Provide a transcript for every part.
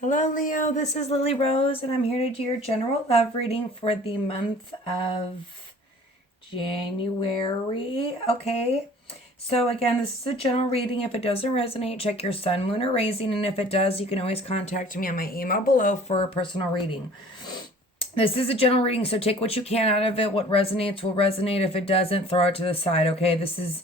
Hello, Leo. This is Lily Rose, and I'm here to do your general love reading for the month of January. Okay. So, again, this is a general reading. If it doesn't resonate, check your sun, moon, or rising. And if it does, you can always contact me on my email below for a personal reading. This is a general reading, so take what you can out of it. What resonates will resonate. If it doesn't, throw it to the side. Okay. This is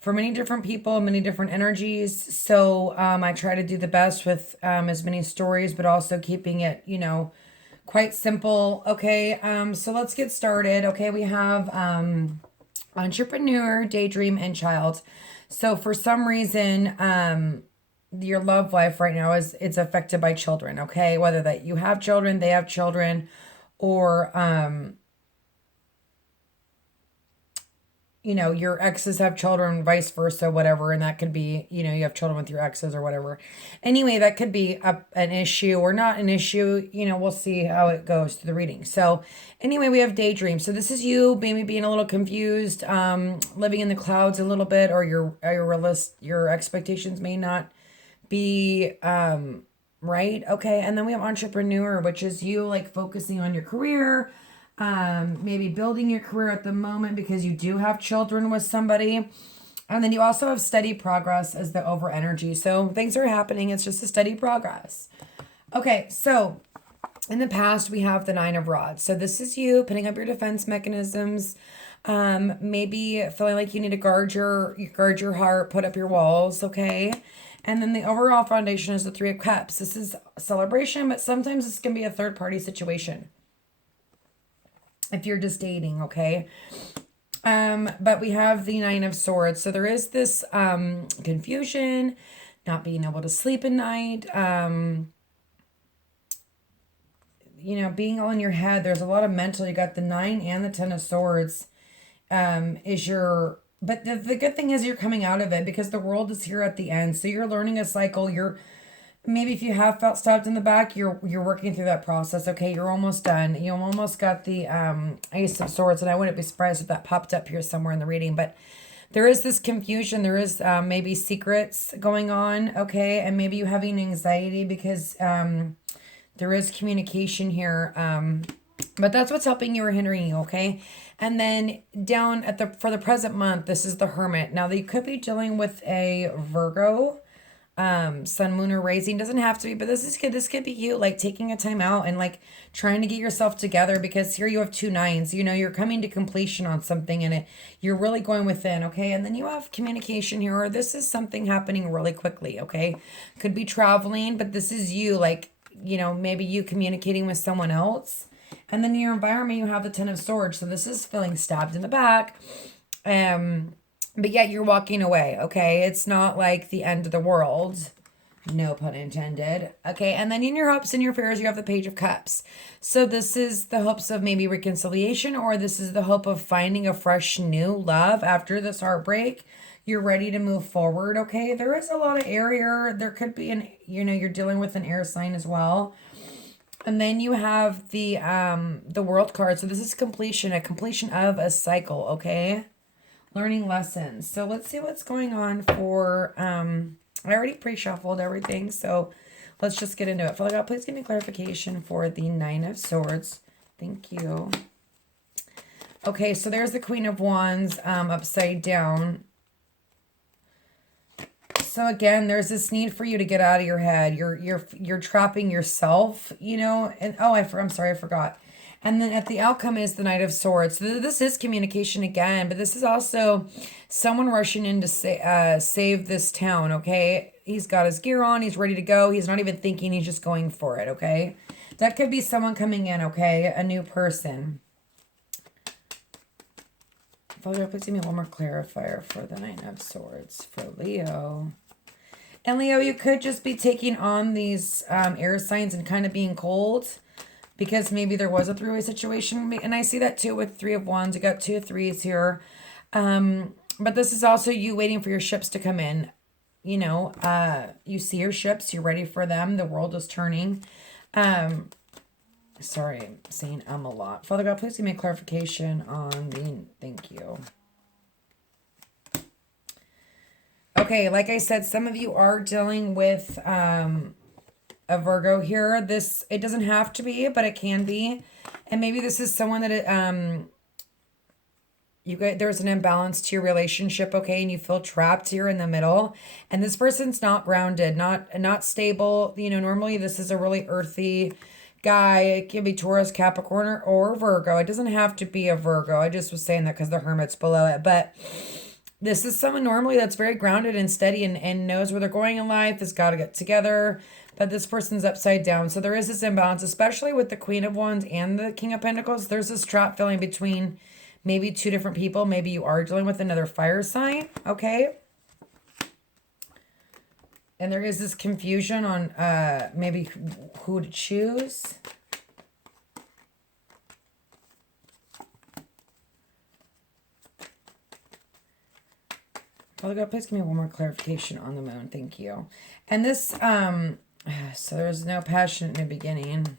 for many different people, many different energies. So I try to do the best with as many stories, but also keeping it, quite simple. Okay. So let's get started. Okay. We have entrepreneur, daydream, and child. So for some reason, your love life right now is it's affected by children. Okay. Whether that you have children, they have children, or your exes have children, vice versa, whatever. And that could be, you have children with your exes or whatever. Anyway, that could be an issue or not an issue. We'll see how it goes through the reading. So, anyway, we have daydream. So, this is you maybe being a little confused, living in the clouds a little bit, or your expectations may not be right. Okay. And then we have entrepreneur, which is you like focusing on your career, maybe building your career at the moment because you do have children with somebody. And then you also have steady progress as the over energy. So things are happening. It's just a steady progress. Okay. So in the past, we have the Nine of Rods. So this is you putting up your defense mechanisms. Maybe feeling like you need to guard your heart, put up your walls. Okay. And then the overall foundation is the Three of Cups. This is a celebration, but sometimes this can be a third party situation if you're just dating, okay? But we have the Nine of Swords. So there is this confusion, not being able to sleep at night, being all in your head. There's a lot of mental. You got the Nine and the Ten of Swords but the good thing is you're coming out of it because the world is here at the end. So you're learning a cycle. Maybe if you have felt stabbed in the back, you're working through that process. Okay, you're almost done. You almost got the Ace of Swords, and I wouldn't be surprised if that popped up here somewhere in the reading. But there is this confusion. There is maybe secrets going on. Okay, and maybe you having anxiety because there is communication here. But that's what's helping you or hindering you. Okay, and then down for the present month, this is the Hermit. Now you could be dealing with a Virgo, sun, moon, or rising. Doesn't have to be, but this could be you like taking a time out and like trying to get yourself together because here you have two nines. You're coming to completion on something and you're really going within. Okay, and then you have communication here, or this is something happening really quickly. Okay, could be traveling, but this is you like maybe you communicating with someone else. And then in your environment you have the Ten of Swords, so this is feeling stabbed in the back. But yet you're walking away, okay? It's not like the end of the world. No pun intended. Okay, and then in your hopes and your fears, you have the Page of Cups. So this is the hopes of maybe reconciliation, or this is the hope of finding a fresh new love after this heartbreak. You're ready to move forward, okay? There is a lot of air here. There could be you're dealing with an air sign as well. And then you have the World card. So this is a completion of a cycle, okay? Learning lessons. So let's see what's going on for, I already pre-shuffled everything, so let's just get into it. Father God, please give me clarification for the Nine of Swords. Thank you. Okay, so there's the Queen of Wands upside down. So again, there's this need for you to get out of your head. You're trapping yourself, and I'm sorry, I forgot. And then at the outcome is the Knight of Swords. So this is communication again, but this is also someone rushing in to save this town, okay? He's got his gear on. He's ready to go. He's not even thinking. He's just going for it, okay? That could be someone coming in, okay? A new person. Father, please give me one more clarifier for the Knight of Swords for Leo. And Leo, you could just be taking on these air signs and kind of being cold, because maybe there was a three-way situation. And I see that too with Three of Wands. You got two threes here. But this is also you waiting for your ships to come in. You see your ships. You're ready for them. The world is turning. Sorry, I'm saying a lot. Father God, please give me a clarification on the... Thank you. Okay, like I said, some of you are dealing with a Virgo here. This, it doesn't have to be, but it can be. And maybe this is someone that you get, there's an imbalance to your relationship, okay, and you feel trapped here in the middle, and this person's not grounded, not stable. You know, normally this is a really earthy guy. It can be Taurus, Capricorn, or Virgo. It doesn't have to be a Virgo. I just was saying that because the Hermit's below it, but this is someone normally that's very grounded and steady and knows where they're going in life, has got to get together. But this person's upside down. So there is this imbalance, especially with the Queen of Wands and the King of Pentacles. There's this trap feeling between maybe two different people. Maybe you are dealing with another fire sign, okay? And there is this confusion on maybe who to choose. Father God, please give me one more clarification on the moon. Thank you. And this, so there's no passion in the beginning.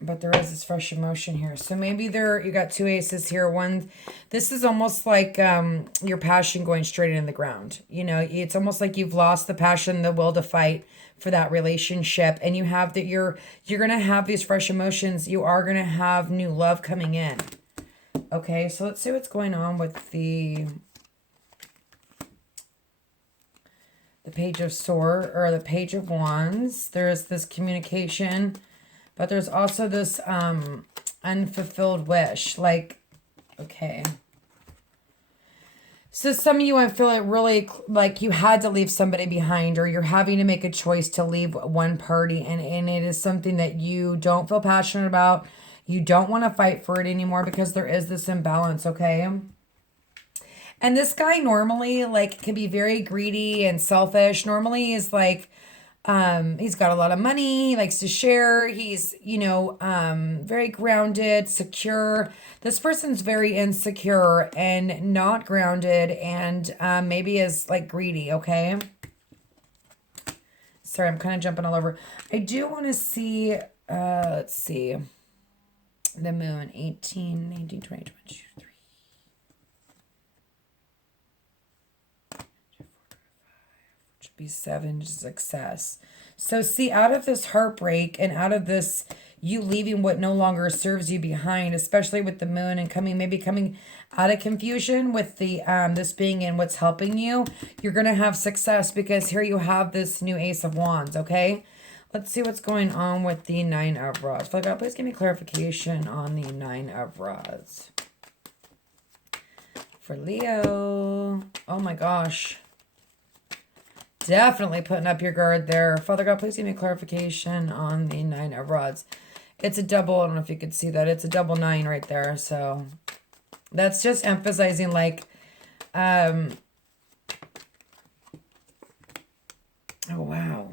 But there is this fresh emotion here. So maybe you got two aces here. One, this is almost like your passion going straight into the ground. You know, it's almost like you've lost the passion, the will to fight for that relationship. And you have that you're going to have these fresh emotions. You are going to have new love coming in. Okay, so let's see what's going on with the Page of Swords, or the Page of Wands. There's this communication. But there's also this unfulfilled wish. Like, okay. So some of you might feel it really like you had to leave somebody behind, or you're having to make a choice to leave one party. And it is something that you don't feel passionate about. You don't want to fight for it anymore because there is this imbalance, okay? And this guy normally, like, can be very greedy and selfish. Normally is like, he's got a lot of money. He likes to share. He's, you know, very grounded, secure. This person's very insecure and not grounded, and maybe is like greedy. Okay. Sorry, I'm kind of jumping all over. I do want to see, let's see, the moon, 18, 19, 20, 22, 3. 7, success. So see, out of this heartbreak and out of this, you leaving what no longer serves you behind, especially with the moon and maybe coming out of confusion with the this being in what's helping you, you're gonna have success because here you have this new Ace of Wands. Okay, let's see what's going on with the Nine of Rods. Father God, please give me clarification on the Nine of Rods for Leo. Oh my gosh. Definitely putting up your guard there. Father God, please give me clarification on the Nine of Rods. It's a double. I don't know if you could see that. It's a double 9 right there. So that's just emphasizing like, oh, wow.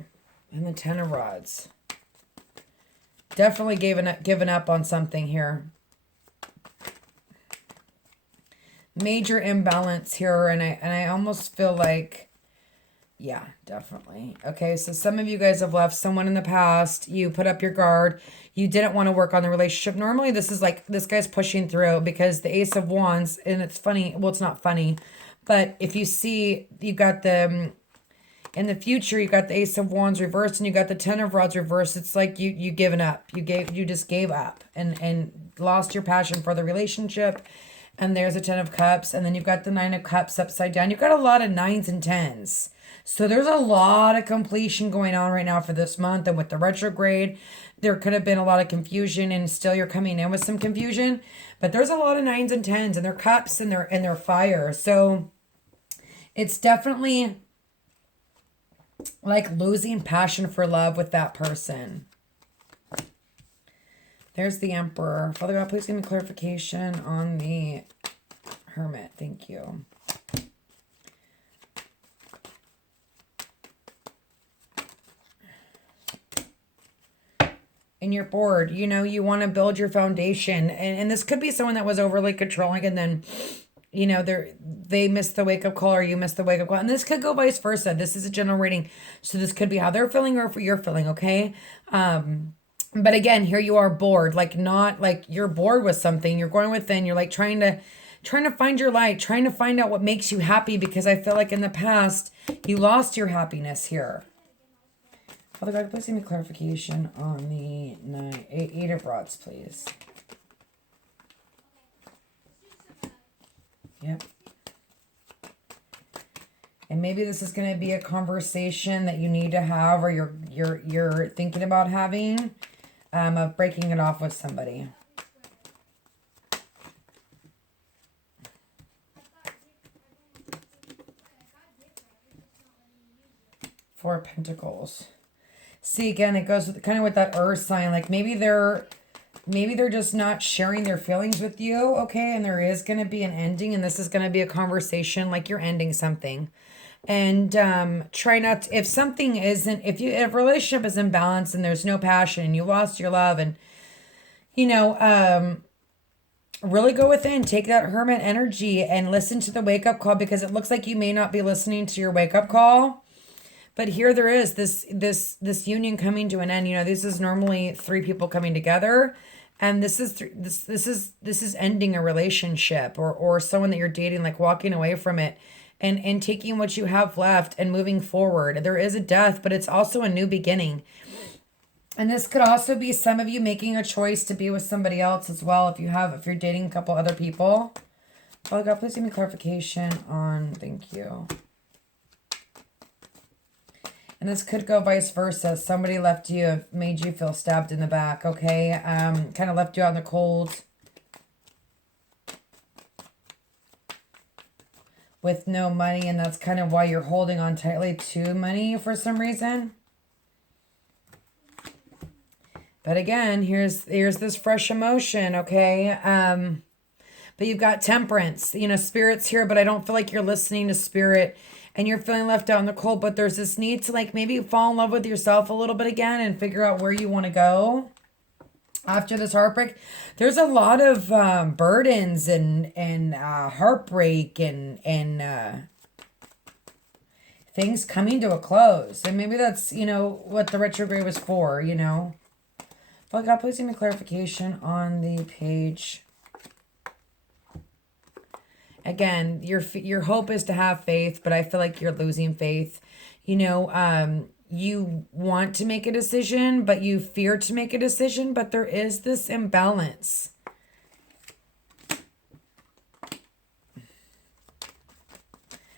And the 10 of Rods. Definitely given up on something here. Major imbalance here. And I almost feel like, yeah, definitely. Okay, so some of you guys have left someone in the past. You put up your guard. You didn't want to work on the relationship. Normally, this is like, this guy's pushing through because the Ace of Wands, and it's funny. Well, it's not funny. But if you see, you got the, in the future, you got the Ace of Wands reversed and you got the 10 of Rods reversed. It's like you given up. You just gave up and lost your passion for the relationship. And there's a 10 of Cups. And then you've got the 9 of Cups upside down. You've got a lot of 9s and 10s. So there's a lot of completion going on right now for this month. And with the retrograde, there could have been a lot of confusion, and still you're coming in with some confusion. But there's a lot of 9s and 10s, and their cups and their fire. So it's definitely like losing passion for love with that person. There's the Emperor. Father God, please give me clarification on the Hermit. Thank you. And you're bored. You know, you want to build your foundation. And this could be someone that was overly controlling, and then, you know, they missed the wake-up call, or you missed the wake-up call. And this could go vice versa. This is a general reading. So this could be how they're feeling or if you're feeling, okay? But again, here you are bored. Like, not like you're bored with something. You're going within. You're like trying to trying to find your light, trying to find out what makes you happy, because I feel like in the past you lost your happiness here. Father God, please give me clarification on the Eight of Rods, please. Yep. And maybe this is going to be a conversation that you need to have, or you're thinking about having, of breaking it off with somebody. Four of Pentacles. See, again, it goes with, kind of with that earth sign. Like maybe they're just not sharing their feelings with you, okay? And there is going to be an ending, and this is going to be a conversation like you're ending something. And try not to, if something isn't, if a relationship is imbalanced and there's no passion and you lost your love, and, you know, really go within, take that hermit energy and listen to the wake-up call, because it looks like you may not be listening to your wake-up call. But here there is this union coming to an end. You know, this is normally three people coming together, and this is ending a relationship, or someone that you're dating, like walking away from it and taking what you have left and moving forward. There is a death, but it's also a new beginning. And this could also be some of you making a choice to be with somebody else as well, if you're dating a couple other people. Oh God, please give me clarification on, thank you. And this could go vice versa. Somebody left you, made you feel stabbed in the back, okay? Kind of left you out in the cold with no money, and that's kind of why you're holding on tightly to money for some reason. But again, here's this fresh emotion, okay? But you've got Temperance, you know, Spirit's here, but I don't feel like you're listening to Spirit. And you're feeling left out in the cold, but there's this need to like maybe fall in love with yourself a little bit again and figure out where you want to go after this heartbreak. There's a lot of burdens and heartbreak and things coming to a close. And maybe that's, you know, what the retrograde was for, you know. But God, please give me clarification on the Page. Again, your hope is to have faith, but I feel like you're losing faith. You know, you want to make a decision, but you fear to make a decision, but there is this imbalance.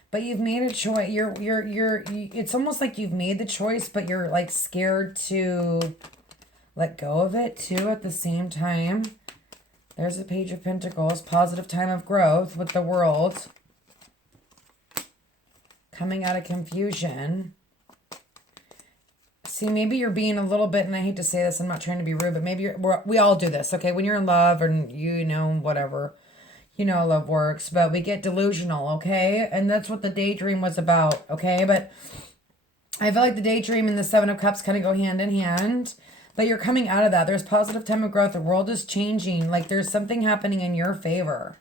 But you've made a choice. It's almost like you've made the choice, but you're like scared to let go of it too at the same time. There's the Page of Pentacles, positive time of growth with the World. Coming out of confusion. See, maybe you're being a little bit, and I hate to say this, I'm not trying to be rude, but maybe we all do this, okay? When you're in love and you know, whatever, you know, love works, but we get delusional, okay? And that's what the daydream was about, okay? But I feel like the daydream and the Seven of Cups kind of go hand in hand. But you're coming out of that. There's positive time of growth. The world is changing. Like there's something happening in your favor.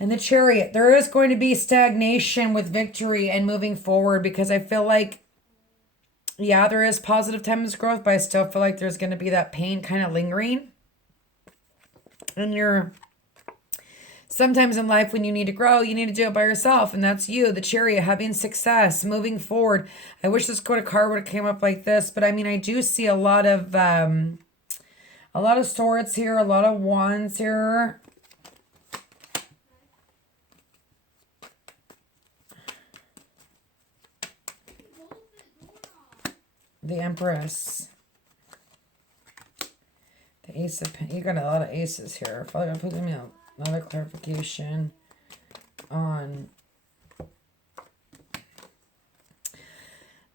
And the Chariot. There is going to be stagnation with victory and moving forward, because I feel like, yeah, there is positive time of growth, but I still feel like there's going to be that pain kind of lingering. And you're... Sometimes in life when you need to grow, you need to do it by yourself. And that's you, the Chariot, having success, moving forward. I wish this card would have came up like this. But I mean, I do see a lot of swords here, a lot of wands here. The Empress. The Ace of Pentacles. You got a lot of aces here. Probably gonna put them out. Another clarification on,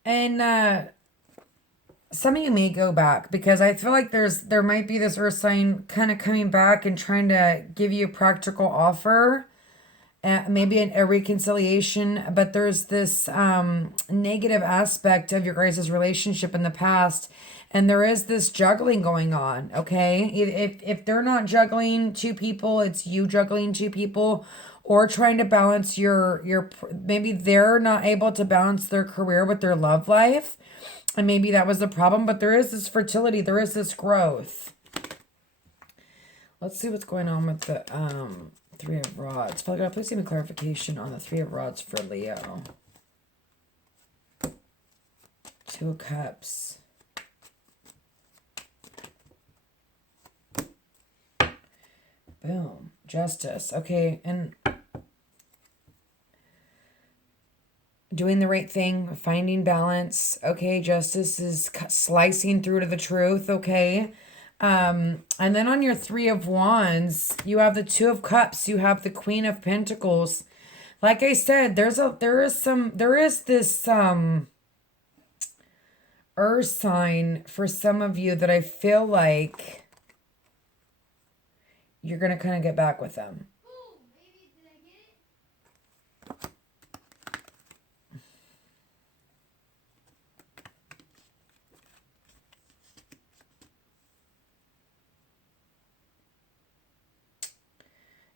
and some of you may go back, because I feel like there might be this earth sign kind of coming back and trying to give you a practical offer, maybe a reconciliation, but there's this negative aspect of your guys' relationship in the past. And there is this juggling going on, okay? If they're not juggling two people, it's you juggling two people, or trying to balance your maybe they're not able to balance their career with their love life. And maybe that was the problem, but there is this fertility, there is this growth. Let's see what's going on with the Three of Rods. Father God, please give me clarification on the Three of Rods for Leo. Two of Cups. Boom. Justice. Okay, and doing the right thing, finding balance. Okay, justice is slicing through to the truth. Okay. And then on your Three of Wands, you have the Two of Cups, you have the Queen of Pentacles. Like I said, there is this earth sign for some of you that I feel like you're going to kind of get back with them.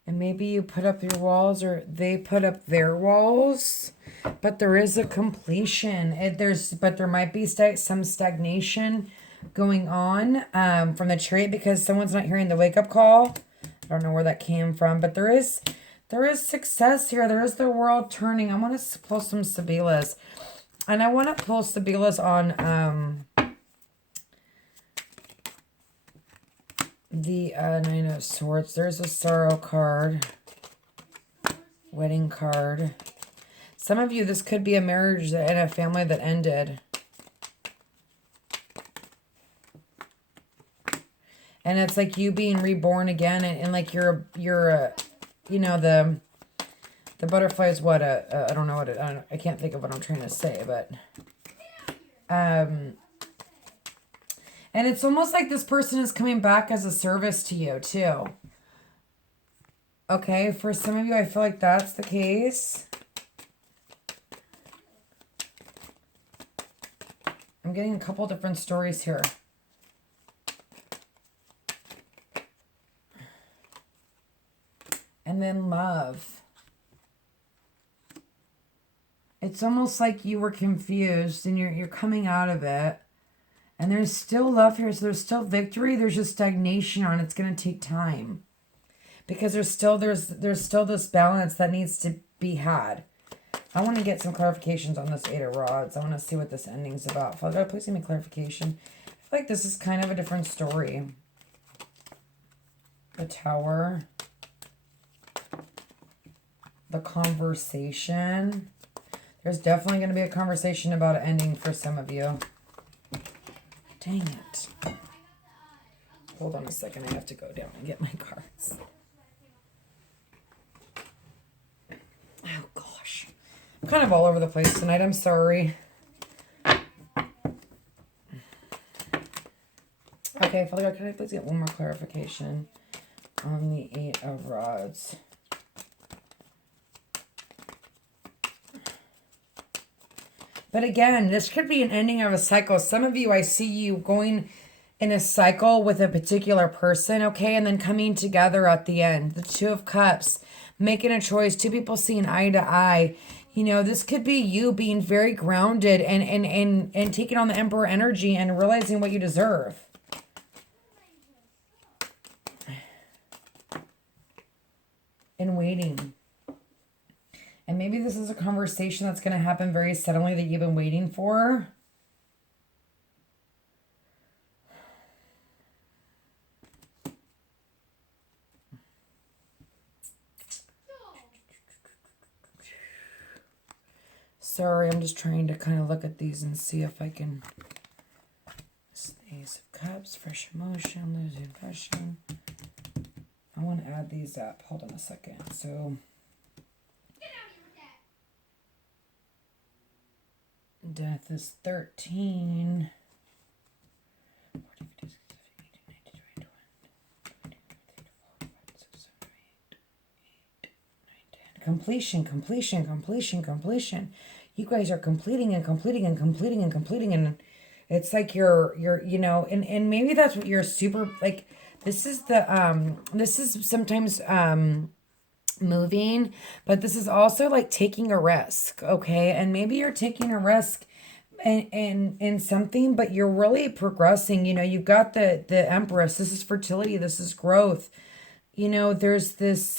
And maybe you put up your walls or they put up their walls, but there is a completion. But there might be some stagnation going on from the Chariot because someone's not hearing the wake-up call. I don't know where that came from, but there is success here. There is the world turning. I want to pull some Sibilas. And I want to pull Sibilas on the Nine of Swords. There's a Sorrow card. Wedding card. Some of you, this could be a marriage and a family that ended. And it's like you being reborn again. And like you're you know, the butterfly is what? I don't know what I can't think of what I'm trying to say, but and it's almost like this person is coming back as a service to you, too. Okay, for some of you, I feel like that's the case. I'm getting a couple different stories here. And then love. It's almost like you were confused and you're coming out of it. And there's still love here, so there's still victory. There's just stagnation on it. It's going to take time. Because there's still this balance that needs to be had. I want to get some clarifications on this Eight of Rods. I want to see what this ending's about. Father God, please give me clarification. I feel like this is kind of a different story. The Tower. The conversation. There's definitely going to be a conversation about an ending for some of you. Dang it. Hold on a second. I have to go down and get my cards. Oh, gosh. I'm kind of all over the place tonight. I'm sorry. Okay, Father God, can I please get one more clarification on the Eight of Rods? But again, this could be an ending of a cycle. Some of you, I see you going in a cycle with a particular person, okay? And then coming together at the end. The Two of Cups, making a choice, two people seeing eye to eye. You know, this could be you being very grounded and taking on the Emperor energy and realizing what you deserve. And waiting. And maybe this is a conversation that's going to happen very suddenly that you've been waiting for. Sorry, I'm just trying to kind of look at these and see if I can... Ace of Cups, fresh emotion, losing passion. I want to add these up. Hold on a second. So... Death is 13. Completion, completion, completion, completion. You guys are completing and completing and completing and completing, and it's like you're you know, and maybe that's what you're super like. This is sometimes moving, but this is also like taking a risk, okay? And maybe you're taking a risk in something, but you're really progressing. You know, you've got the Empress. This is fertility. This is growth. you know, there's this,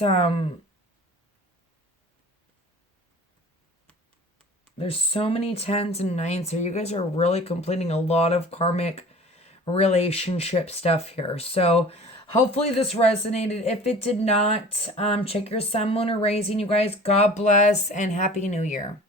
there's so many tens and nines here. You guys are really completing a lot of karmic relationship stuff here. So hopefully this resonated. If it did not, check your sun, moon, or raising. You guys, God bless and Happy New Year.